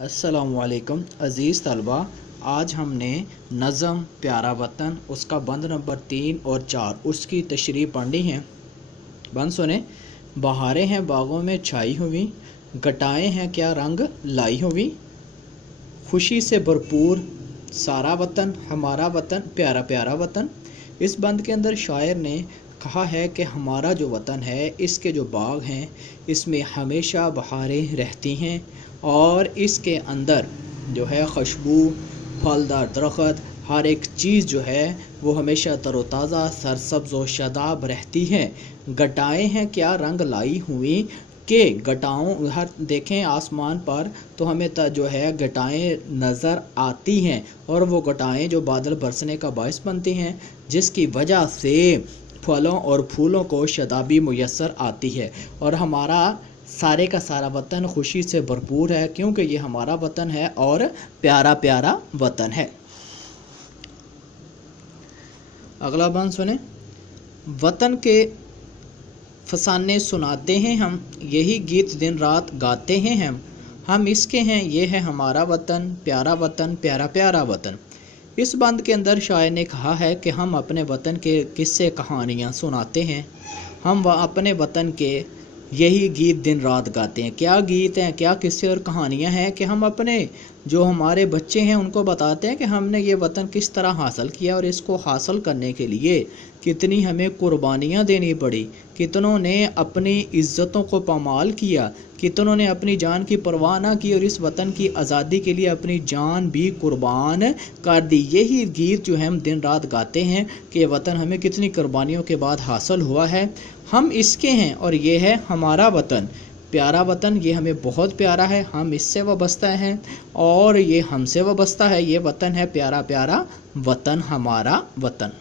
अस्सलामुअलैकुम अज़ीज़ तलबा, आज हमने नज़म प्यारा वतन उसका बंद नंबर 3 और 4 उसकी तशरीह पढ़नी है। बंद सुने। बहारें हैं बागों में छाई हुई, घटाएं हैं क्या रंग लाई हुई, खुशी से भरपूर सारा वतन हमारा वतन प्यारा प्यारा वतन। इस बंद के अंदर शायर ने कहा है कि हमारा जो वतन है इसके जो बाग हैं इसमें हमेशा बहारें रहती हैं और इसके अंदर जो है खुशबू फलदार दरख्त हर एक चीज़ जो है वो हमेशा तरोताज़ा सरसब्ज़ व शादाब रहती है। घटाएं हैं क्या रंग लाई हुई के घटाओं हर देखें आसमान पर तो हमें जो है घटाएं नज़र आती हैं और वो घटाएं जो बादल बरसने का बायस बनती हैं जिसकी वजह से फलों और फूलों को शदाबी मुयस्सर आती है। और हमारा सारे का सारा वतन खुशी से भरपूर है क्योंकि ये हमारा वतन है और प्यारा प्यारा वतन है। अगला बंद सुने। वतन के फसाने सुनाते हैं हम, यही गीत दिन रात गाते हैं हम इसके हैं ये है हमारा वतन प्यारा प्यारा वतन। इस बंद के अंदर शायर ने कहा है कि हम अपने वतन के किस्से कहानियाँ सुनाते हैं, हम अपने वतन के यही गीत दिन रात गाते हैं। क्या गीत हैं, क्या किस्से और कहानियाँ हैं कि हम अपने जो हमारे बच्चे हैं उनको बताते हैं कि हमने ये वतन किस तरह हासिल किया और इसको हासिल करने के लिए कितनी हमें कुर्बानियाँ देनी पड़ी, कितनों ने अपनी इज़्ज़तों को पामाल किया, कितनों ने अपनी जान की परवाह ना की और इस वतन की आज़ादी के लिए अपनी जान भी कुर्बान कर दी। यही गीत जो है हम दिन रात गाते हैं कि वतन हमें कितनी कुर्बानियों के बाद हासिल हुआ है, हम इसके हैं और ये है हमारा वतन प्यारा वतन। ये हमें बहुत प्यारा है, हम इससे वाबस्ता हैं और ये हमसे वाबस्ता है। ये वतन है प्यारा प्यारा वतन हमारा वतन।